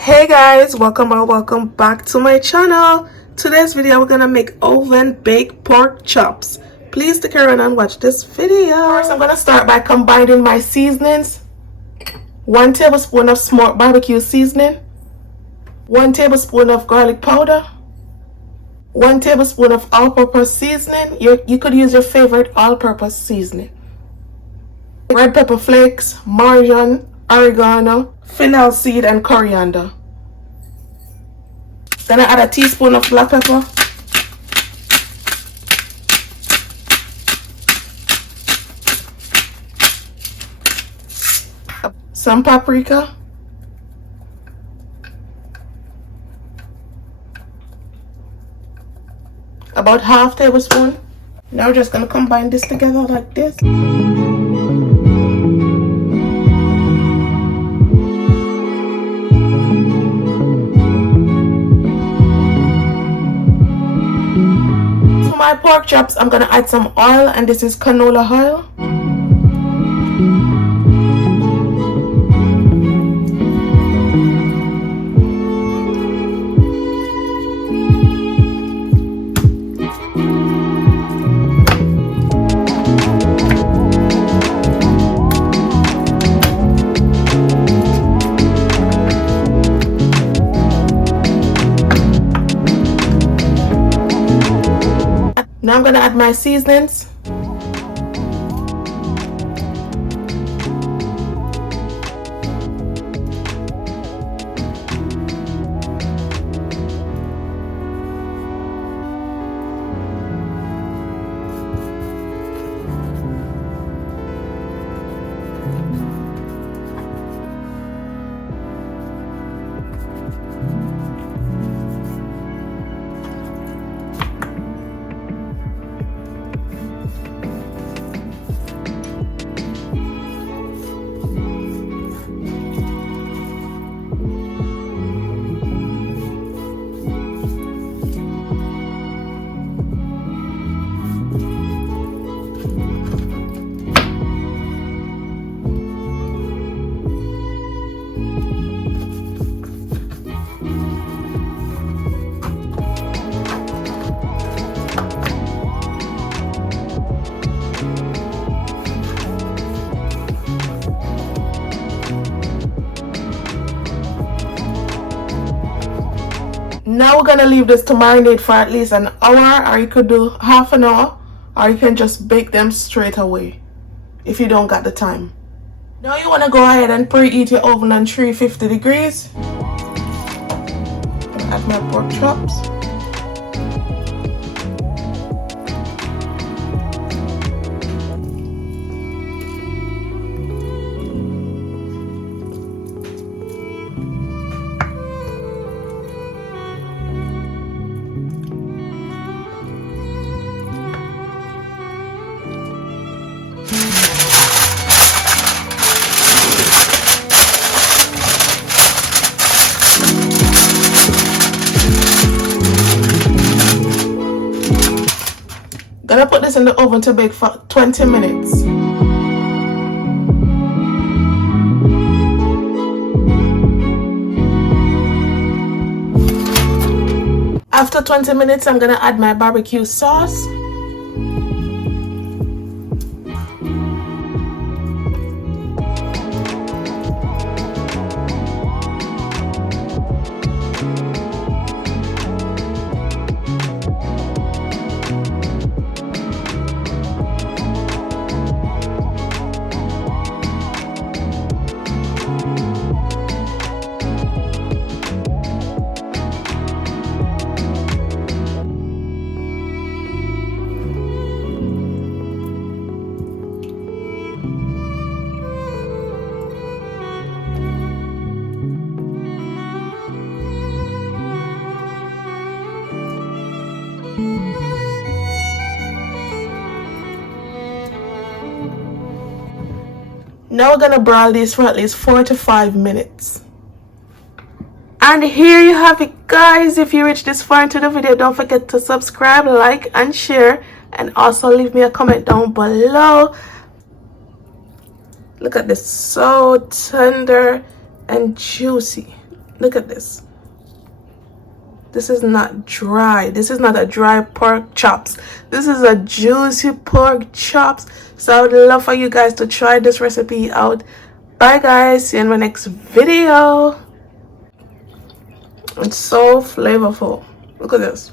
Hey guys, welcome or welcome back to my channel. Today's video we're gonna make oven baked pork chops. Please stick around and watch this video. First, I'm gonna start by combining my seasonings. 1 tablespoon of smoked barbecue seasoning, 1 tablespoon of garlic powder, 1 tablespoon of all-purpose seasoning. You could use your favorite all-purpose seasoning. Red pepper flakes, marjoram, oregano, fennel seed, and coriander. Then I add a teaspoon of black pepper, some paprika, about half tablespoon. Now we're just gonna combine this together like this. My pork chops, I'm gonna add some oil, and this is canola oil. Now I'm gonna add my seasonings. Now we're gonna leave this to marinate for at least an hour, or you could do half an hour, or you can just bake them straight away if you don't got the time. Now you wanna go ahead and preheat your oven on 350 degrees. Add my pork chops. Gonna put this in the oven to bake for 20 minutes. After 20 minutes, I'm gonna add my barbecue sauce. Now we're gonna broil this for at least 4 to 5 minutes. And here you have it, guys. If you reached this far into the video, don't forget to subscribe, like, and share, and also leave me a comment down below. Look at this, so tender and juicy. Look at this. This is not dry. This is not a dry pork chops. This is a juicy pork chops. So I would love for you guys to try this recipe out. Bye guys, see you in my next video. It's so flavorful. Look at this.